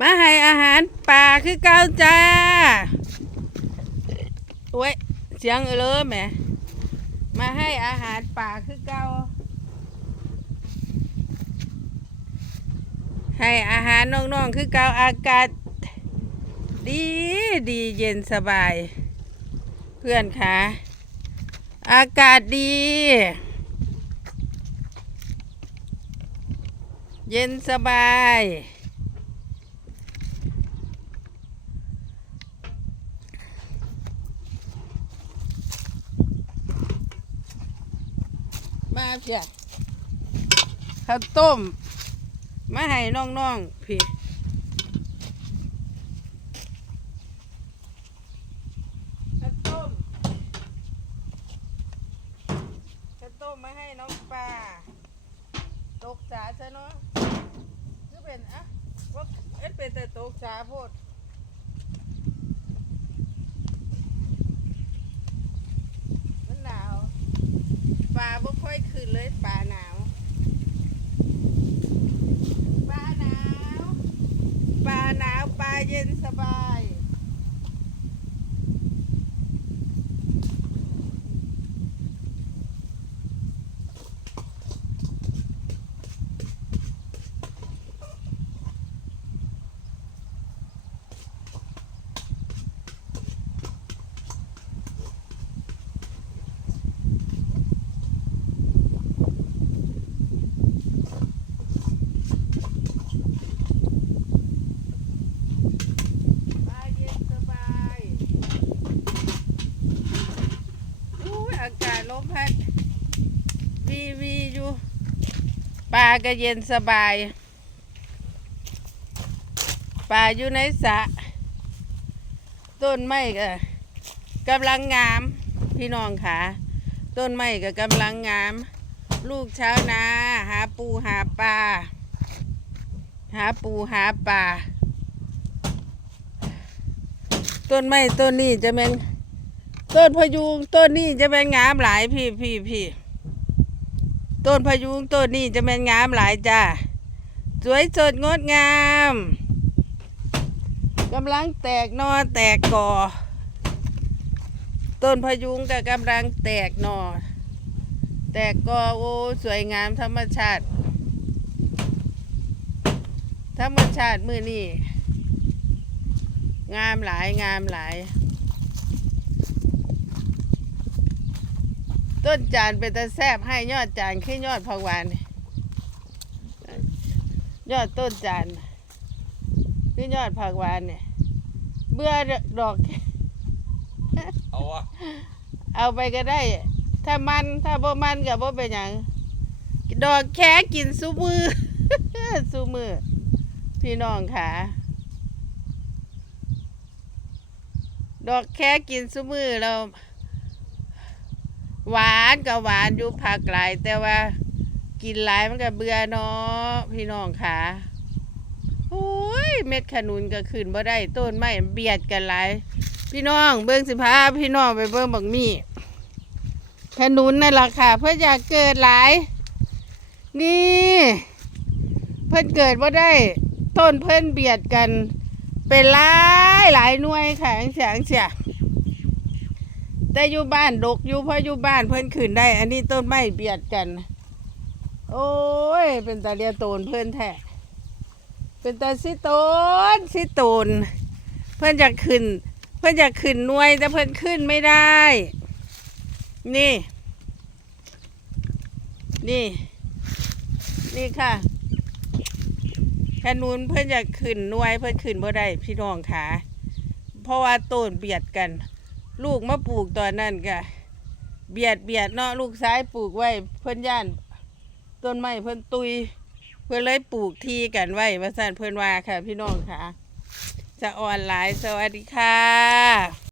มาให้อาหารป่าคือเก้าจ้าโอ้ยเสียงเออแหมมาให้อาหารป่าคือเก้าให้อาหารน้องๆคือเก้าอากาศ ดีดีเย็นสบาย เพื่อนคะอากาศดี เย็นสบาย เพียข้าวต้มมาให้น้องๆพี่ข้าวต้มข้าวต้มมาให้น้องปลาตกสาซะเนาะคือเป็นอะว่าเอ็ดเป็นแต่ตกสาโพดมันหนาวปลาบ่ค่ ขึ้นเลยปลาหนาวปลาหนาวปลาหนาวปลาเย็นสบาย ปลาเย็นสบายอู้ยอากาศล มพัดวีวีอยู่ปลาก็เย็นสบายปลาอยู่ในสระต้นไม้ก็กำลังงาม พี่น้องค่ะต้นไม้ก็กำลังงาม ลูกเช้าวนาหาปูหาปลาหาปูหาปลาต้นไม้ต้นนี้จะเป็น ต้นพยุงต้นนี้จะเป็นงามหลายพี่พี่พี่ต้นพยุงต้นนี้จะเป็นงามหลายจ้าสวยสดงดงามกำลังแตกหนอแตกกอต้นพยุงก็กำลังแตกหนอแตกกอโอ้สวยงามธรรมชาติ ธรรมชาติมือนี่งามหลายงามหลาย ต้นจานเป็นตะแซบให้ยอดจานขึ้นยอดผักหวานนี่ยอดต้นจานขึ้นยอดผักหวานเนี่ย เบื่อดอก เอาวะเอาไปก็ได้ ถ้ามันถ้าบ่มันก็บ่เป็นหยังดอกแค่กินซุมือซุมือ พี่น้องค่ะ ดอกแค่กินซุมือเรา หวานก็หวานอยู่ผักหลาย แต่ว่ากินหลายมันก็เบื่อเนาะพี่น้องค่ะโอ้ยเม็ดขนุนก็ขึ้นบ่ได้ต้นไม้เบียดกันหลาย พี่น้องเบิ่งสิพาพี่น้องไปเบิ่งบักมี่ขนุนนั่นล่ะค่ะ เพื่ออยากเกิดหลาย นี่ เพิ่อนเกิดว่าได้ ต้นเพิ่อนเบียดกัน เป็นหลายหลายหน่วยค่ะอังเสียงเสีย แต่อยู่บ้านดกอยู่เพราะอยู่บ้านเพิ่นขึ้นได้ อันนี้ต้นไม้เบียดกัน โอ้ย เป็นตาเรียโตนเพิ่นแท้เป็นตาสิโตนสิโตนเพิ่นอยากขึ้น เพิ่นอยากขึ้นหน่วย แต่เพิ่นขึ้นไม่ได้ นี่ นี่ นี่ค่ะขนุนเพื่อนอยากขึ้นหน่วย เพื่อนขึ้นบ่ได้พี่น้องค่ะเพราะว่าต้นเบียดกัน ลูกมาปลูกตอนนั้นก็เบียดเบียดเนาะลูกซ้ายปลูกไว้ เพื่อนย่านต้นไม้เพื่อนตุย เพื่อนเลยปลูกทีกันไว้มาสั่นเพื่อนว่าค่ะ พี่น้องค่ะ จะออนไลน์สวัสดีค่ะ